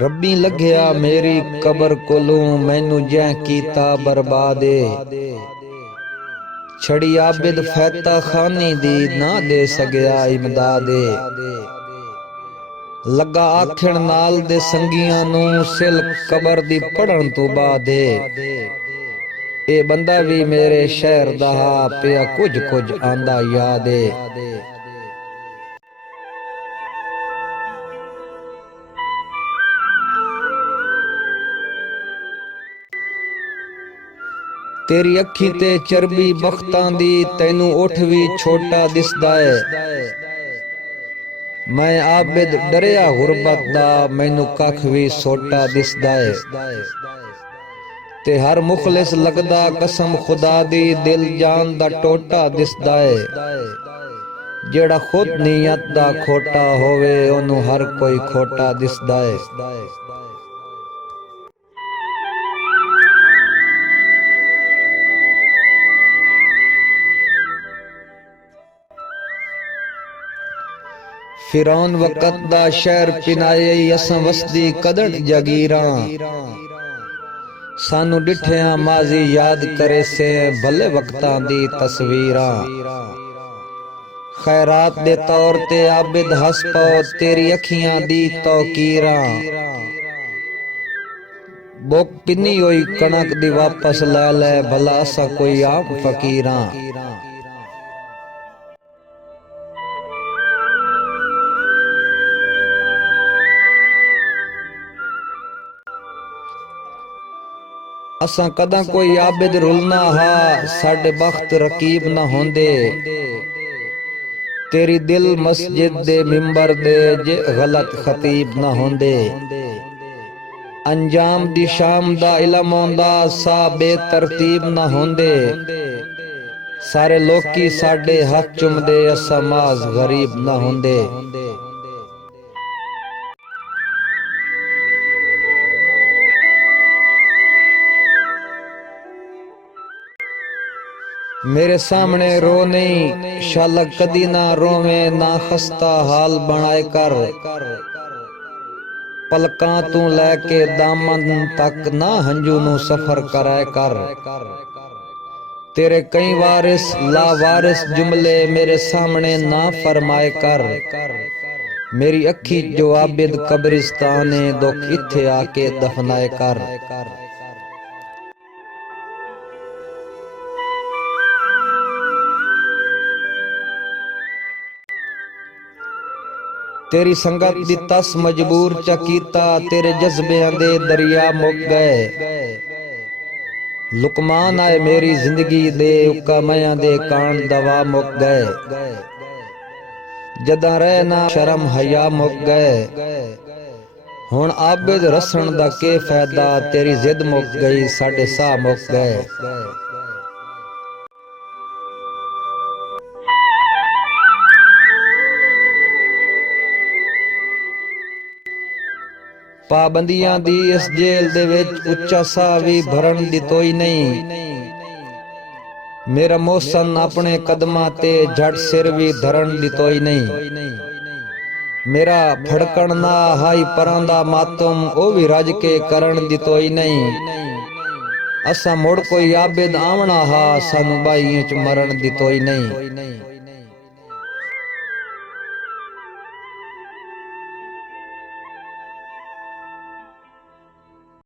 रब्बी लग्या मेरी कबर कोलों मैनू जै कीता बर्बादे। छड़ी आबिद फैता खानी दी ना दे सगया इमदादे। लगा आखण नाल दे संगियां नू सिल कबर दी पढ़न तो बाद ए बंदा भी मेरे शहर दा पिया कुछ कुछ आंदा याद है। तेरी अखी ते चरबी बख्तां दी तैनू उठ भी छोटा दिसदा है। मैं आबिद डरिया गुरबत दा मैनू कख भी सोटा दिसदा है। ते हर मुखलिस लगदा कसम खुदा दी दिल जान दा टोटा दिसदा है। जेड़ा खुद नीयत दा खोटा होवे ओनू हर कोई खोटा दिसदा है। फिरौन वक़्त दा शहर पिनाए असां वसदी कदड़ जगीरां। सानू डिठिया माजी याद करे से भले वक्तां दी तस्वीरां। खैरात दे तौर ते आबिद हस पौ तेरी अखियां दी तौकीरां। बुक पिनी होई कणक दी वापस लै लै भला असा कोई आम फकीरां। असां कदा कोई आबिद रुलना हा साडे बख्त रकीब ना होंदे। तेरी दिल मस्जिद दे मिंबर दे जे गलत खतीब ना होंदे। अंजाम दी शाम दा इलम होंदा सा बेतरतीब ना होंदे। सारे लोकी साडे हथ चुमदे असां माज गरीब ना होंदे। मेरे सामने रो नहीं शाला कदी ना रोवे ना खस्ता हाल बनाए कर। पलकां तू लैके दामन तक ना हंजू नू सफर कराए कर। तेरे कई वारिस लावारिस जुमले मेरे सामने ना फरमाए कर। मेरी अखी जो आबिद कब्रिस्तान दुख इत्थे आके दफनाए कर। तेरी संगत दी तस मजबूर चकीता तेरे जज्बियां दे दरिया मुक गए। लुकमान आए मेरी जिंदगी दे उक्का मयां दे कांड दवा मुक गए। जदा रहना शर्म हया मुक गए। हुण आबिद रसण दा के फायदा तेरी जिद मुक गई साडे साह मुक गए। पाबंदियां दी इस जेल दे विच उच्चा साह भी भरन दी तोई नहीं। मेरा मोहसन अपने कदमां ते झट सिर भी धरन दी तोई नहीं। मेरा फड़कण ना हाई परां दा मातम ओ भी रज के करन दी तोई नहीं। असा मुड़ कोई आबिद आवना हा सानू बाइयां च मरण दी तोई नहीं।